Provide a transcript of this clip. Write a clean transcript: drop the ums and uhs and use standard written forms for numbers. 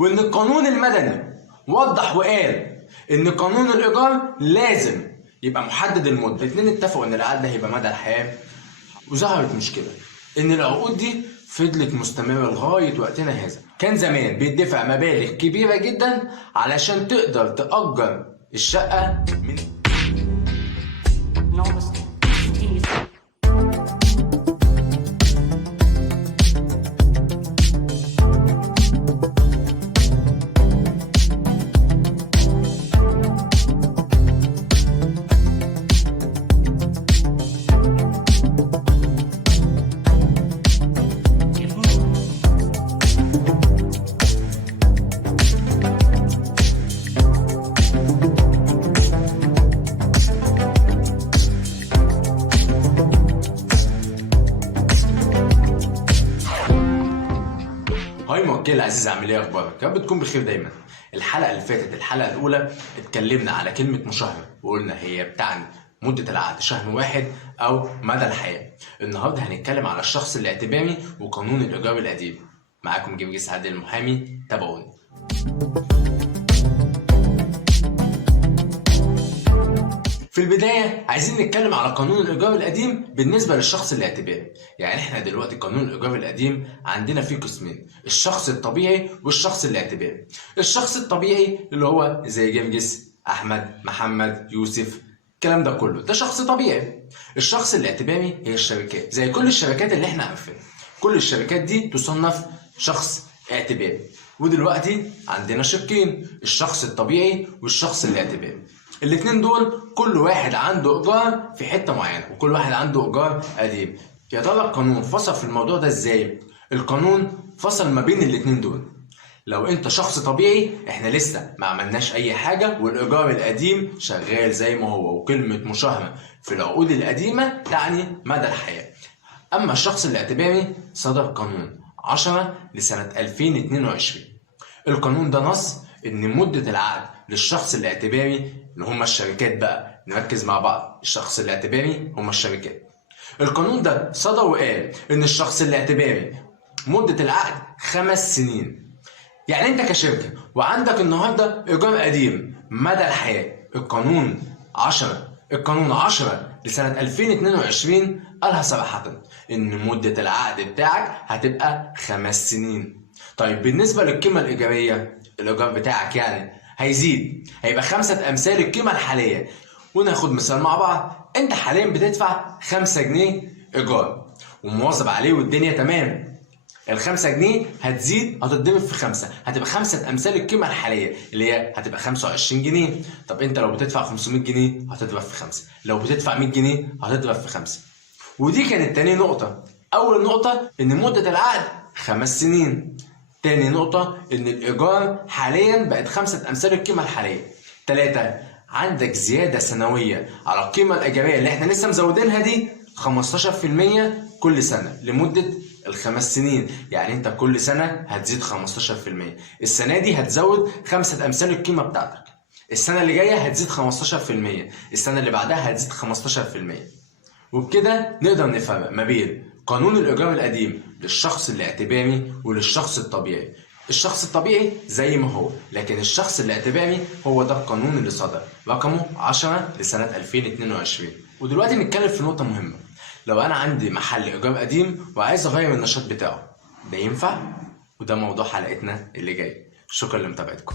وإن القانون المدني وضح وقال إن قانون الإيجار لازم يبقى محدد المدة. الاتنين اتفقوا إن العقد ده هيبقى مدى الحياة، وظهرت مشكلة إن العقود دي فضلت مستمرة لغاية وقتنا هذا. كان زمان بيدفع مبالغ كبيرة جدا علشان تقدر تأجر الشقة من هاي موكل العزيز، عامل ايه؟ اخبارك؟ يا رب تكون بخير دايما. الحلقه اللي فاتت، الحلقه الاولى، اتكلمنا على كلمه مشاهره وقلنا هي بتعني مده العقد شهر واحد او مدى الحياه. النهارده هنتكلم على الشخص الاعتباري وقانون الايجار القديم. معاكم جرجس عادل المحامي، تابعوني. في البداية عايزين نتكلم على قانون الإيجار القديم بالنسبة للشخص الاعتباري. يعني احنا دلوقتي قانون الإيجار القديم عندنا فيه قسمين، الشخص الطبيعي والشخص الاعتباري. الشخص الطبيعي اللي هو زي جرجس، أحمد، محمد، يوسف، الكلام ده كله ده شخص طبيعي. الشخص الاعتباري هي الشركات، زي كل الشركات اللي احنا عارفينها. كل الشركات دي تصنف شخص اعتباري. ودلوقتي عندنا شقين، الشخص الطبيعي والشخص الاعتباري. الاتنين دول كل واحد عنده ايجار في حته معينه، وكل واحد عنده ايجار قديم. يا ترى القانون فصل في الموضوع ده ازاي؟ القانون فصل ما بين الاتنين دول. لو انت شخص طبيعي، احنا لسه ما عملناش اي حاجه والايجار القديم شغال زي ما هو، وكلمه مشاهره في العقود القديمه تعني مدى الحياه. اما الشخص الاعتباري صدر قانون 10 لسنه 2022. القانون ده نص ان مده العقد للشخص الاعتباري اللي هم الشركات، بقى نركز مع بعض، الشخص الاعتباري هم الشركات. القانون ده صدر وقال ان الشخص الاعتباري مدة العقد 5 سنين. يعني انت كشركة وعندك النهاردة ايجار قديم مدى الحياة، القانون 10 لسنة 2022 قالها صراحة ان مدة العقد بتاعك هتبقى 5 سنين. طيب بالنسبة للقيمة الإيجارية، الإيجار بتاعك يعني هيزيد، هيبقى 5 أمثال القيمة الحالية. وناخد مثال مع بعض، أنت حاليا بتدفع 5 جنيه إيجار ومواظب عليه والدنيا تمام. ال5 جنيه هتزيد، هتتضرب في 5، هتبقى 5 أمثال القيمة الحالية اللي هي هتبقى 25 جنيه. طب أنت لو بتدفع 500 جنيه هتضرب في 5، لو بتدفع 100 جنيه هتضرب في 5. ودي كانت تاني نقطة. أول نقطة إن مدة العقد 5 سنين. تاني نقطة إن الإيجار حاليا بقت 5 أمثال القيمة الحالية. 3، عندك زيادة سنوية على القيمة الإيجارية اللي إحنا لسه مزودينها دي 15% كل سنة لمدة ال5 سنين. يعني أنت كل سنة هتزيد 15%. السنة دي هتزود 5 أمثال القيمة بتاعتك، السنة اللي جاية هتزيد 15%، السنة اللي بعدها هتزيد 15%. وبكده نقدر نفرق ما بين قانون الإيجار القديم للشخص الاعتباري وللشخص الطبيعي. الشخص الطبيعي زي ما هو، لكن الشخص الاعتباري هو ده القانون اللي صدر رقمه 10 لسنة 2022. ودلوقتي نتكلم في نقطة مهمة. لو أنا عندي محل إيجار قديم وعايز أغير النشاط بتاعه، ده ينفع؟ وده موضوع حلقتنا اللي جاي. شكرا لمتابعتكم.